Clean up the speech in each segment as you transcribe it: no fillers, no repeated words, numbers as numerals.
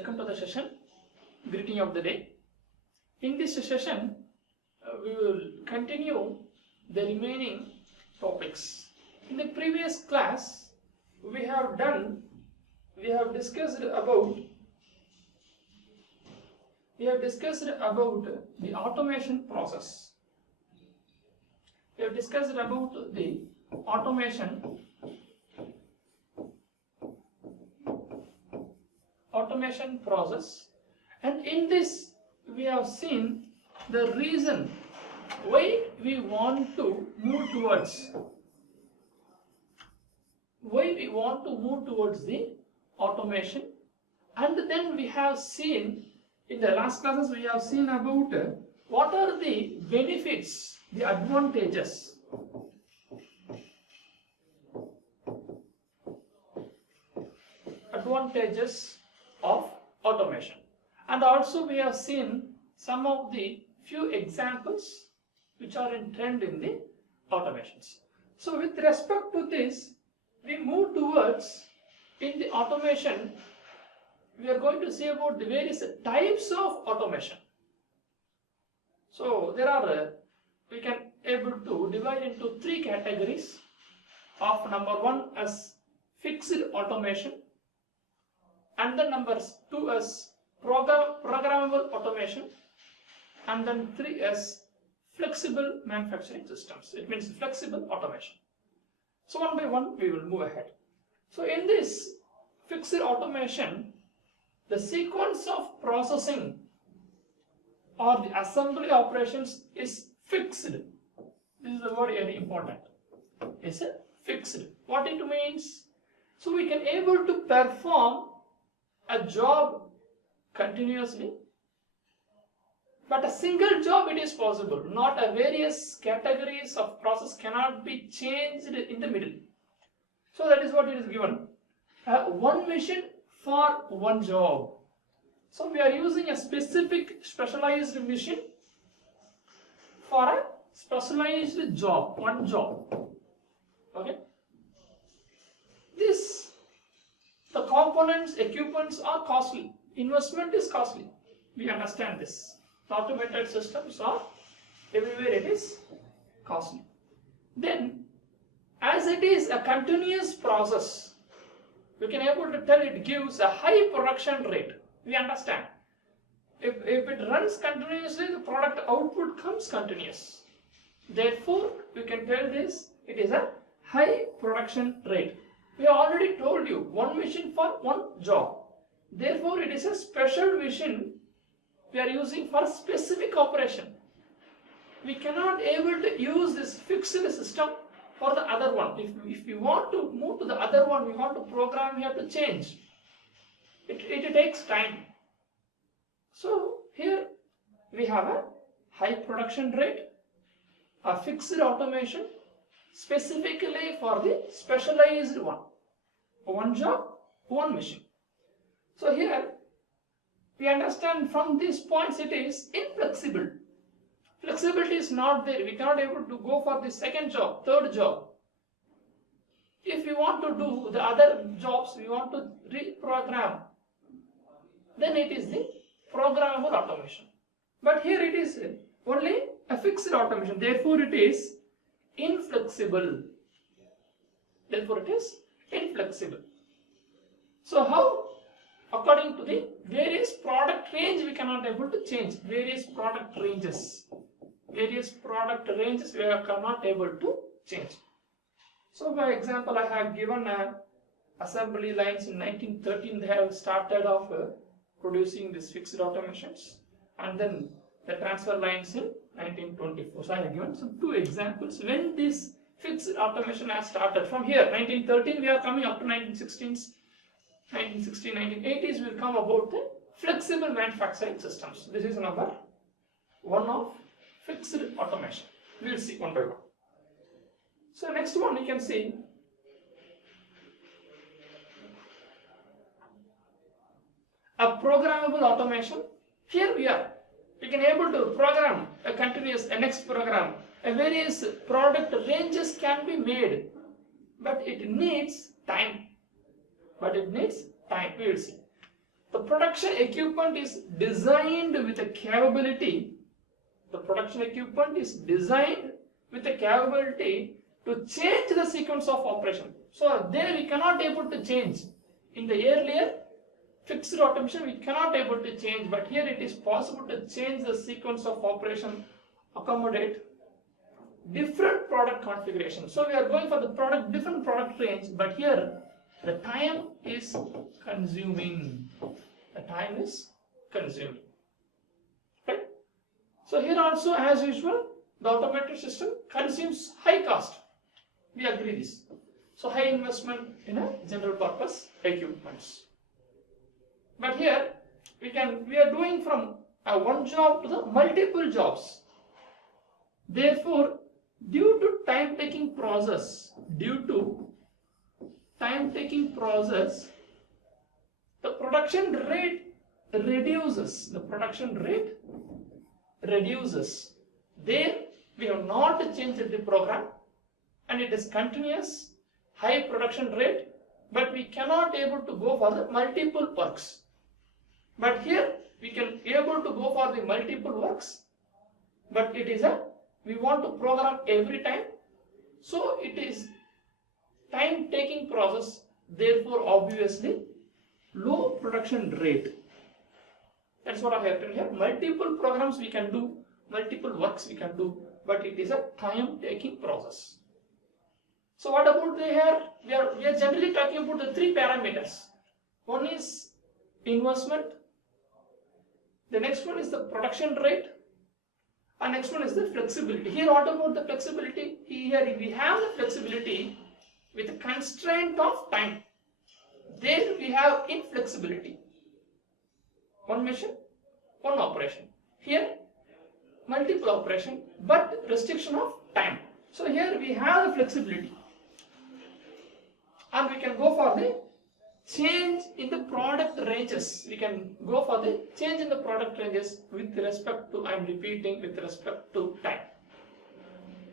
welcome to the session. Greeting of the day. In this session, we will continue the remaining topics. In the previous class, we have discussed about the automation process. We have discussed about the automation process, and in this we have seen the reason why we want to move towards the automation. And then we have seen in the last classes about what are the benefits, the advantages of automation, and also we have seen some of the few examples which are in trend in the automations. So with respect to this, we move towards in the automation. We are going to see about the various types of automation. So there are we can able to divide into three categories of number one as fixed automation, and then number two as programmable automation, and then three as flexible manufacturing systems. It means flexible automation. So one by one we will move ahead. So in this fixed automation, the sequence of processing or the assembly operations is fixed. This is the word very important. It's fixed. What it means? So we can able to perform a job continuously, but a single job it is possible. Not a various categories of process cannot be changed in the middle. So that is what it is given. One machine for one job. So we are using a specialized machine for a specialized job, one job. Okay. The components, equipments are costly. Investment is costly. We understand this. The automated systems are everywhere it is costly. Then, as it is a continuous process, we can able to tell it gives a high production rate. We understand. If it runs continuously, the product output comes continuous. Therefore, we can tell this it is a high production rate. We already told you one machine for one job. Therefore, it is a special machine we are using for specific operation. We cannot able to use this fixed system for the other one. If we want to move to the other one, we want to program, we have to change. It takes time. So here we have a high production rate, a fixed automation, specifically for the specialized one. One job, one machine. So here we understand from these points it is inflexible. Flexibility is not there. We cannot able to go for the second job, third job. If we want to do the other jobs, we want to reprogram, then it is the programmable automation. But here it is only a fixed automation. Therefore it is inflexible. So how? According to the various product range, we cannot able to change. Various product ranges we cannot able to change. So by example, I have given assembly lines in 1913. They have started off producing these fixed automations, and then the transfer lines in 1924. So I have given some two examples when this fixed automation has started. From here 1913 we are coming up to 1960s, 1980s will come about the flexible manufacturing systems. This is number one of fixed automation. We will see one by one. So next one you can see a programmable automation. Here we can able to program a next program. A various product ranges can be made, but it needs time. We will see. The production equipment is designed with a capability. The production equipment is designed with a capability to change the sequence of operation. So there we cannot able to change. In the earlier fixed automation we cannot able to change, but here it is possible to change the sequence of operation, accommodate different product configuration. So we are going for the different product range, but here the time is consuming. The time is consuming. Right? So here also, as usual, the automated system consumes high cost. We agree this. So high investment in a general purpose equipments. But here we are doing from one job to the multiple jobs. Therefore, due to time taking process, the production rate reduces. There we have not changed the program and it is continuous high production rate, but we cannot able to go for the multiple works. But here we can able to go for the multiple works, but it is we want to program every time, so it is time taking process, therefore obviously low production rate. That's what I have written here. Multiple programs we can do, multiple works we can do, but it is a time taking process. So what about here? We are generally talking about the three parameters. One is investment, the next one is the production rate, and next one is the flexibility. Here what about the flexibility? Here we have the flexibility with the constraint of time. There we have inflexibility. One machine, one operation. Here multiple operation, but restriction of time. So here we have the flexibility, and we can go for the change in the product ranges. We can go for the change in the product ranges with respect to, I am repeating, with respect to time.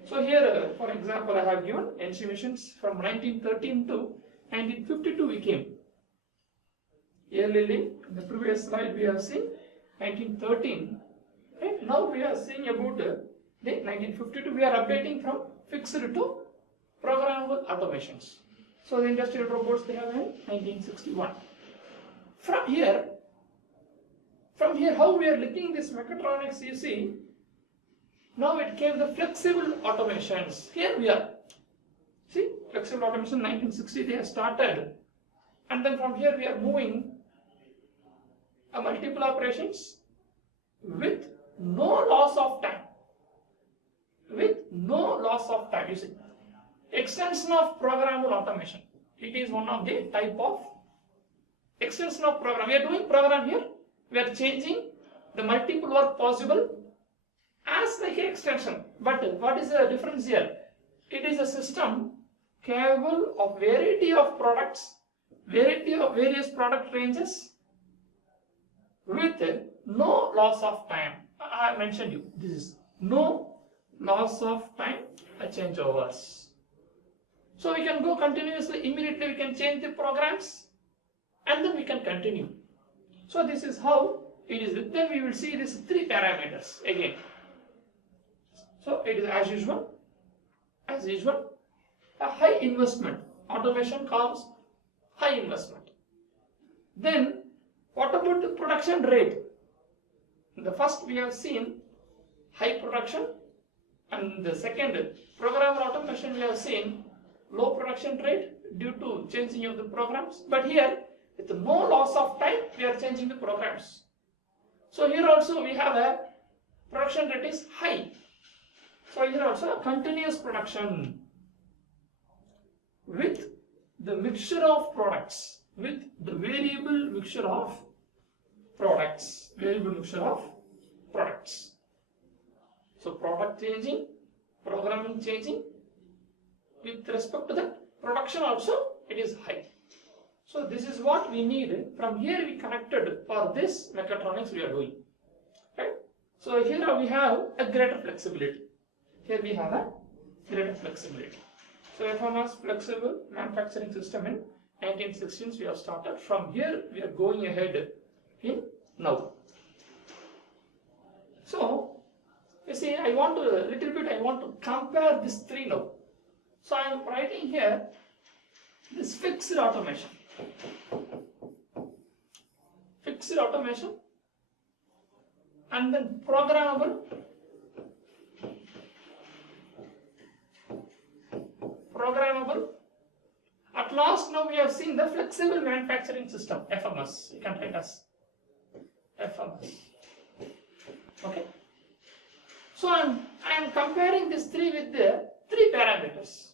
So here, for example, I have given NC machines from 1913 to 1952 we came. Earlier, in the previous slide we have seen 1913. Right? Now we are seeing about the 1952. We are updating from fixed to programmable automations. So the industrial robots they have in 1961. From here, how we are looking this mechatronics, you see, now it came the flexible automations. Here we are. See, flexible automation 1960 they have started, and then from here we are moving a multiple operations with no loss of time. You see, extension of programmable automation. It is one of the type of extension of program. We are doing program here. We are changing the multiple work possible as like an extension. But what is the difference here? It is a system capable of variety of products, variety of various product ranges with no loss of time. I mentioned you, this is no loss of time changeovers. So we can go continuously, immediately we can change the programs and then we can continue. So this is how it is. Then we will see these three parameters again. So it is as usual, a high investment. Automation comes high investment. Then what about the production rate? The first we have seen high production, and the second programmable automation we have seen low production rate due to changing of the programs. But here with no loss of time we are changing the programs. So here also we have a production rate is high. So here also a continuous production with the mixture of products, with the variable mixture of products. So product changing, programming changing, with respect to the production also it is high. So this is what we need. From here we connected for this mechatronics we are doing. Right? So here we have a greater flexibility. So FMS flexible manufacturing system in 1916s we have started. From here we are going ahead in now. So you see, I want to compare these three now. So I am writing here this fixed automation, and then programmable At last, now we have seen the flexible manufacturing system, FMS. You can write as FMS. Okay. So I am comparing this three with the three parameters.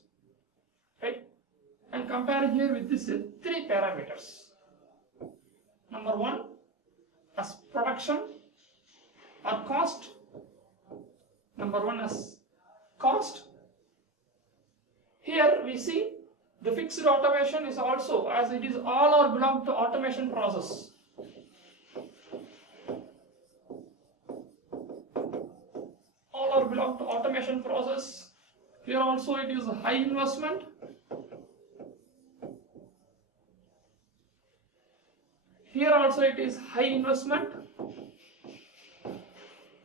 Right? I am comparing here with this three parameters. Number one, as production or cost. Number one as cost. Here we see the fixed automation is also, as it is all are belong to automation process. All are belong to automation process. Here also it is high investment. Here also it is high investment.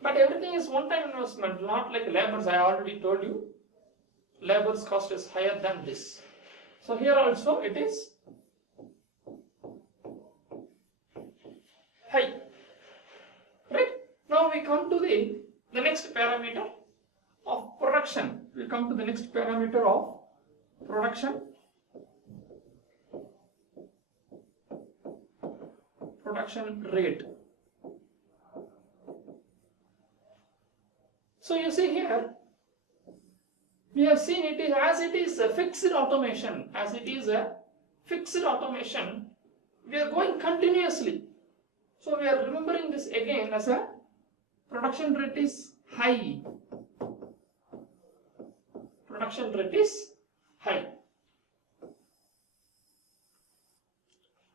But everything is one-time investment, not like labors. I already told you, labor's cost is higher than this. So here also it is high. Right? Now we come to the next parameter of production. We come to the next parameter of production. Production rate. So you see here, we have seen it is as it is a fixed automation. As it is a fixed automation, we are going continuously. So we are remembering this again as a production rate is high. Production rate is high.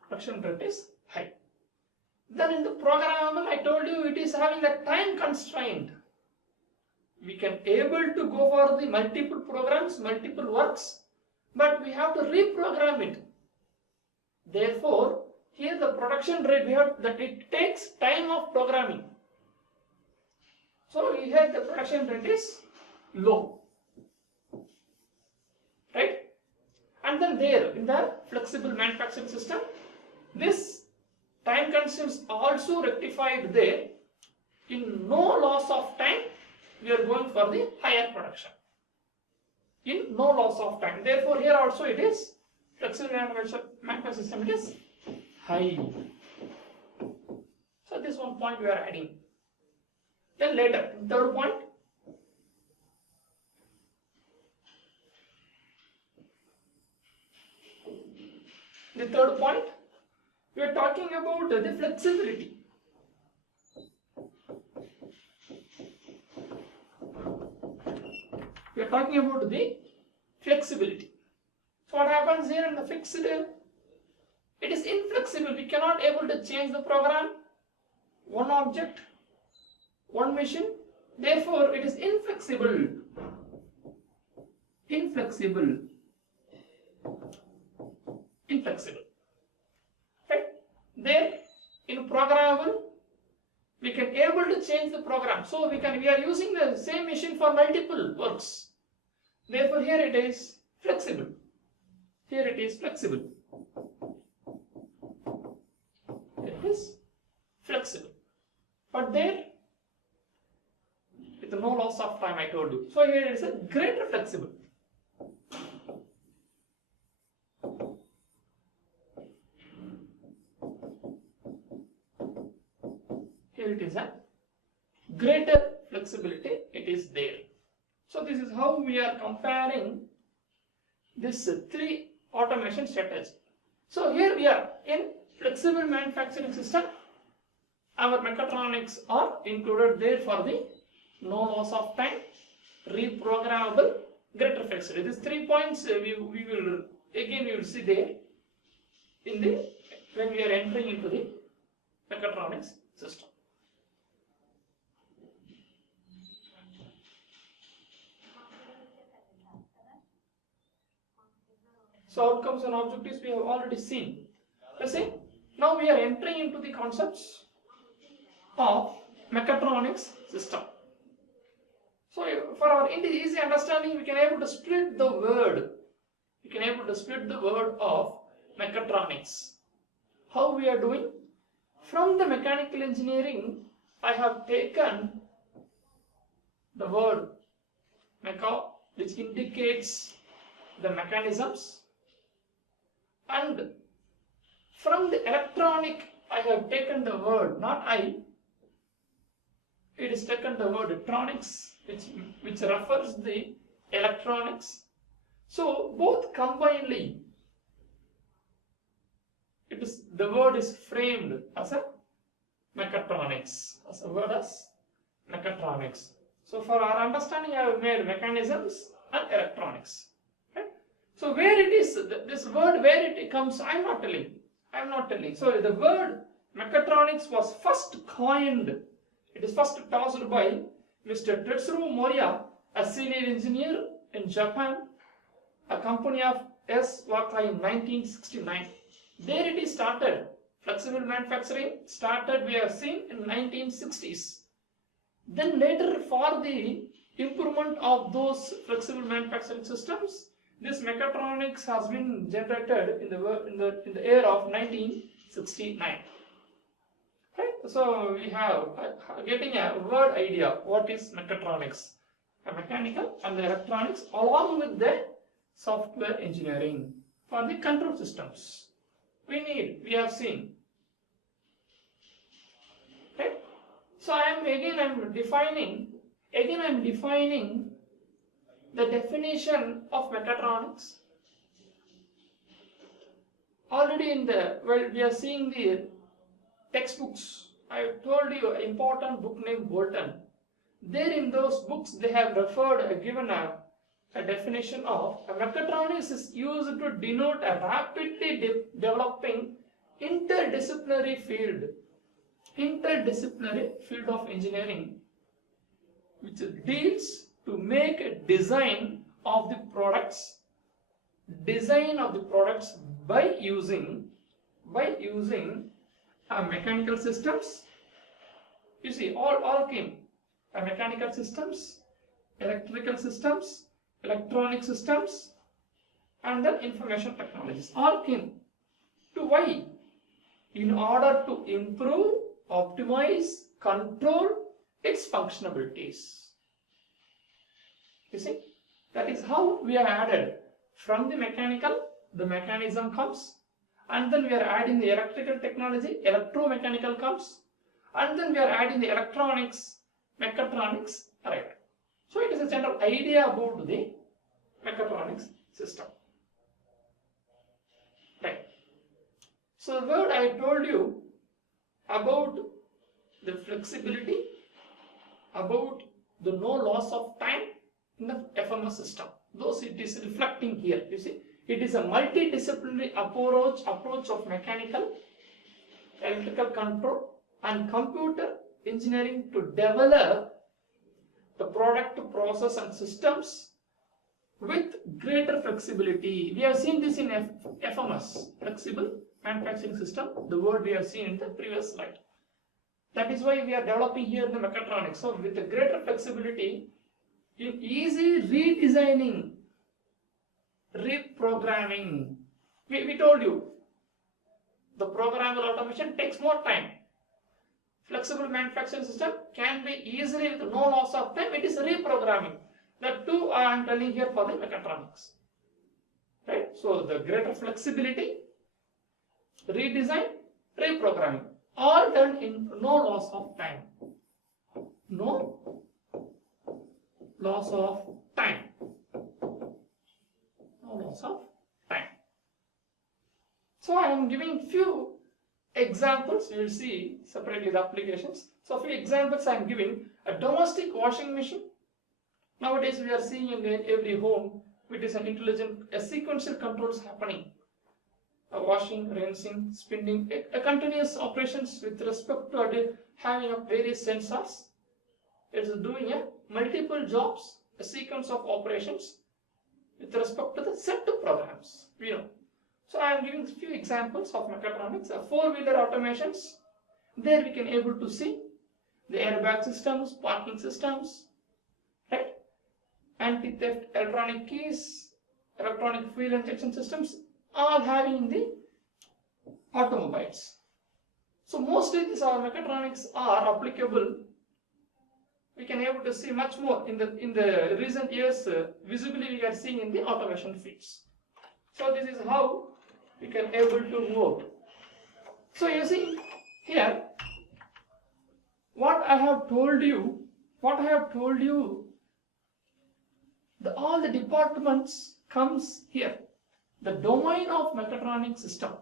Production rate is high. Then in the programmable, I told you it is having a time constraint. We can able to go for the multiple programs, multiple works, but we have to reprogram it. Therefore, here the production rate, we have that it takes time of programming. So here the production rate is low. Right? And then there in the flexible manufacturing system, this time constraint is also rectified there. In no loss of time, we are going for the higher production. In no loss of time. Therefore, here also it is flexible manufacturing system, it is high. So this one point we are adding. Then later, third point. The third point, we are talking about the flexibility. We are talking about the flexibility. So what happens here in the fixed, it is inflexible. We cannot able to change the program, one object, one machine. Therefore, it is inflexible. Inflexible. Right? There, in programmable, we can able to change the program. So we are using the same machine for multiple works. Therefore, here it is flexible. Here it is flexible. It is flexible. But there, with no loss of time, I told you. So here it is a greater flexible. Here it is a greater flexibility, it is there. So this is how we are comparing this three automation strategy. So here we are in flexible manufacturing system. Our mechatronics are included there for the no loss of time, reprogrammable, greater flexibility. These 3 points we will see there in the when we are entering into the mechatronics system. So outcomes and objectives we have already seen. Let's see. Now we are entering into the concepts of mechatronics system. So for our easy understanding, we can able to split the word. We can able to split the word of mechatronics. How we are doing? From the mechanical engineering, I have taken the word mecha, which indicates the mechanisms, and from the electronic, I have taken the word, not I, it is taken the word electronics, which refers the electronics. So both combinedly, the word is framed as a mechatronics, as a word as mechatronics. So for our understanding, I have made mechanisms and electronics. Right? So where it is, this word, where it comes, I am not telling. So the word mechatronics was first coined. It is first tossed by Mr. Tetsuro Moriya, a senior engineer in Japan, a company of S. Wakai in 1969. There it is started. Flexible manufacturing started, we have seen, in 1960s. Then later, for the improvement of those flexible manufacturing systems, this mechatronics has been generated in the year of 1969. Right? So we have getting a word idea what is mechatronics, a mechanical and the electronics, along with the software engineering for the control systems. We have seen. Right? So I am defining the definition of mechatronics. Already we are seeing the textbooks. I told you an important book named Bolton. There in those books they have given a definition of a mechatronics is used to denote a rapidly developing interdisciplinary field of engineering which deals to make a design of the products by using mechanical systems. You see, all came mechanical systems, electrical systems, electronic systems, and then information technologies. All came to why? In order to improve, optimize, control its functionalities. You see, that is how we are added. From the mechanical, the mechanism comes, and then we are adding the electrical technology, electromechanical comes, and then we are adding the electronics, mechatronics, right? So it is a general idea about the mechatronics system. Right. So the word I told you about the flexibility, about the no loss of time in the FMS system. Those it is reflecting here. You see, it is a multidisciplinary approach of mechanical, electrical control and computer engineering to develop the product, process and systems with greater flexibility. We have seen this in FMS, flexible manufacturing system, the word we have seen in the previous slide. That is why we are developing here the mechatronics. So with the greater flexibility, in easy redesigning, reprogramming, we told you, the programmable automation takes more time. Flexible manufacturing system can be easily, with no loss of time, it is reprogramming. The two I am telling here for the mechatronics. Right? So the greater flexibility, redesign, reprogramming, all done in no loss of time. No loss of time. No loss of time. So I am giving few examples. You will see separately the applications. So few examples I am giving. A domestic washing machine. Nowadays we are seeing in every home, it is an intelligent, a sequential controls happening. Washing, rinsing, spinning, a continuous operations with respect to having of various sensors. It is doing multiple jobs, a sequence of operations with respect to the set of programs. We know. So I am giving a few examples of mechatronics. Four-wheeler automations. There we can able to see the airbag systems, parking systems, right? Anti-theft electronic keys, electronic fuel injection systems, all having the automobiles. So mostly these our mechatronics are applicable. We can able to see much more in the recent years. Visibly we are seeing in the automation fields. So this is how we can able to move. So you see here what I have told you. All the departments comes here. The domain of mechatronics system.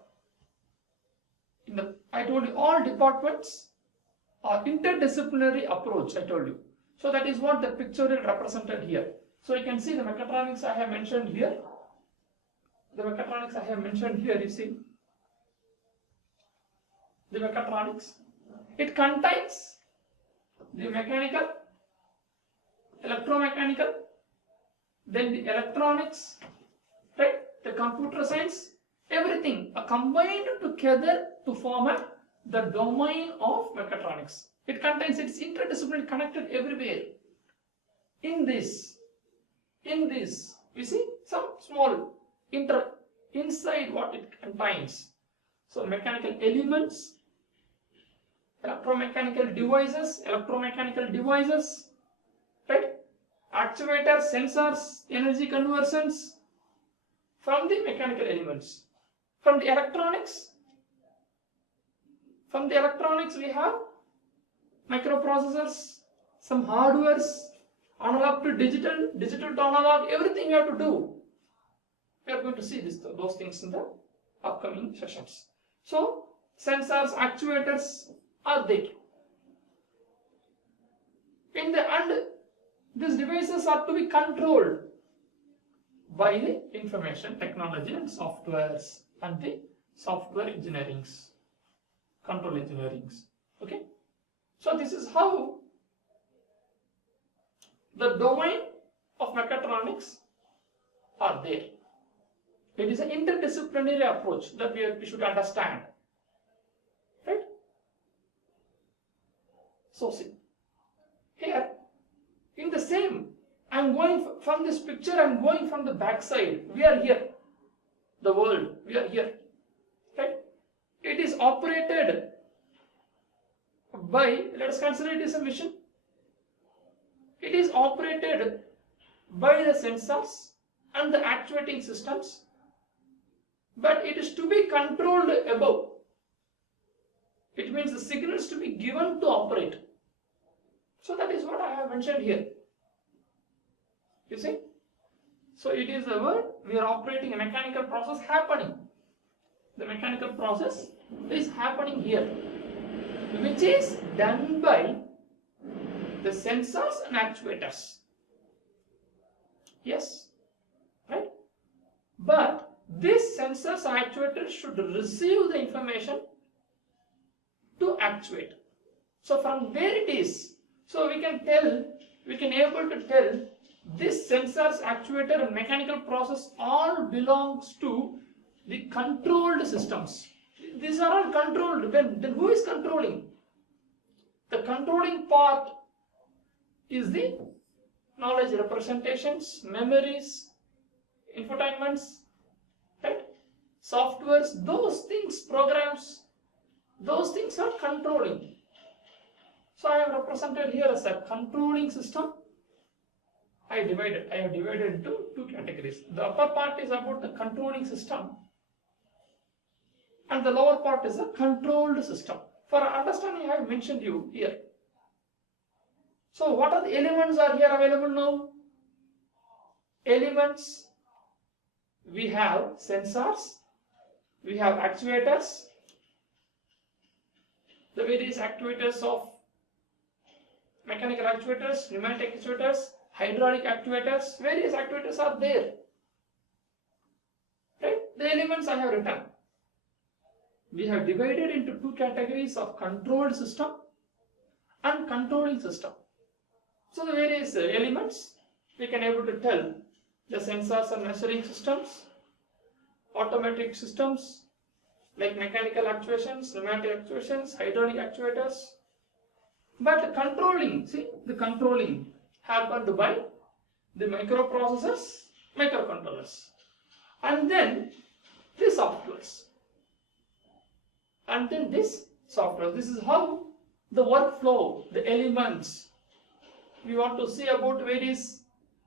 I told you all departments are interdisciplinary approach. I told you. So that is what the pictorial represented here. So you can see the mechatronics I have mentioned here. The mechatronics I have mentioned here. You see the mechatronics. It contains the mechanical, electromechanical, then the electronics, right? The computer science, everything are combined together to form the domain of mechatronics. It contains, it's interdisciplinary, connected everywhere. In this, you see some small inside what it contains. So mechanical elements, electromechanical devices, right? Actuators, sensors, energy conversions from the mechanical elements. From the electronics we have microprocessors, some hardwares, analog to digital, digital to analog, everything you have to do. We are going to see those things in the upcoming sessions. So sensors, actuators are there. And these devices are to be controlled by the information technology and softwares and the software engineerings, control engineerings. Okay. So this is how the domain of mechatronics are there. It is an interdisciplinary approach that we should understand. Right? So see, here in the same, I am going from this picture, I am going from the back side. We are here. The world, we are here. Right? It is operated by, let us consider it as a machine. It is operated by the sensors and the actuating systems, but it is to be controlled above. It means the signals to be given to operate. So that is what I have mentioned here. You see? So it is a word, we are operating a mechanical process happening. The mechanical process is happening here, which is done by the sensors and actuators. Yes, right? But these sensors and actuators should receive the information to actuate. So from where it is, so we can able to tell this sensors, actuator and mechanical process all belongs to the controlled systems. These are all controlled. Then who is controlling? The controlling part is the knowledge representations, memories, infotainments, right? Softwares, those things, programs, those things are controlling. So I have represented here as a controlling system. I have divided into two categories. The upper part is about the controlling system, and the lower part is a controlled system. For understanding, I have mentioned you here. So what are the elements are here available now? Elements, we have sensors, we have actuators, the various actuators of mechanical actuators, pneumatic actuators, hydraulic actuators, various actuators are there. Right? The elements I have written. We have divided into two categories of controlled system and controlling system. So the various elements, we can able to tell the sensors and measuring systems, automatic systems like mechanical actuations, pneumatic actuations, hydraulic actuators. But controlling, see, the controlling happened by the microprocessors, microcontrollers, and then the softwares. And then this software. This is how the workflow, the elements. We want to see about various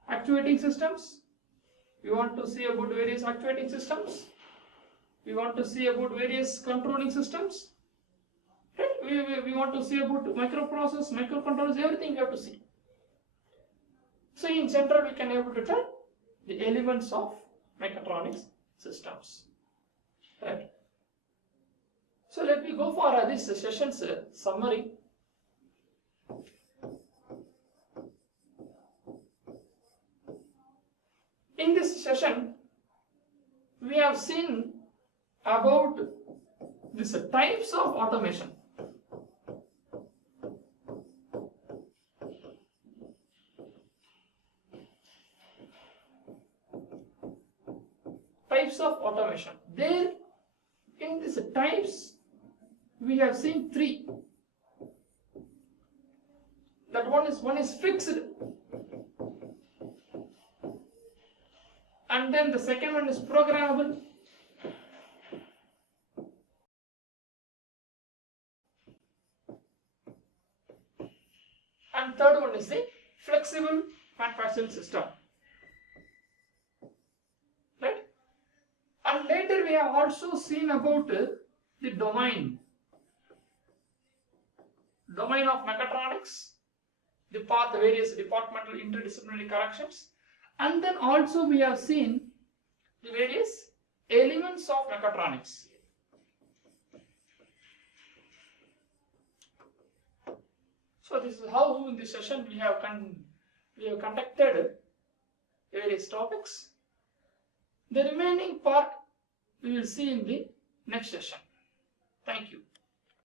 actuating systems. We want to see about various actuating systems. We want to see about various controlling systems. Right? We want to see about microprocessors, microcontrollers, everything we have to see. So in general, we can able to tell the elements of mechatronics systems. Right? So let me go for this session's summary. In this session, we have seen about these types of automation. Types of automation. There, in these types, we have seen three. That one is fixed, and then the second one is programmable, and third one is the flexible manufacturing system. Right? And later we have also seen about the domain of mechatronics, the path, various departmental interdisciplinary corrections, and then also we have seen the various elements of mechatronics. So this is how in this session we have conducted various topics. The remaining part we will see in the next session. Thank you.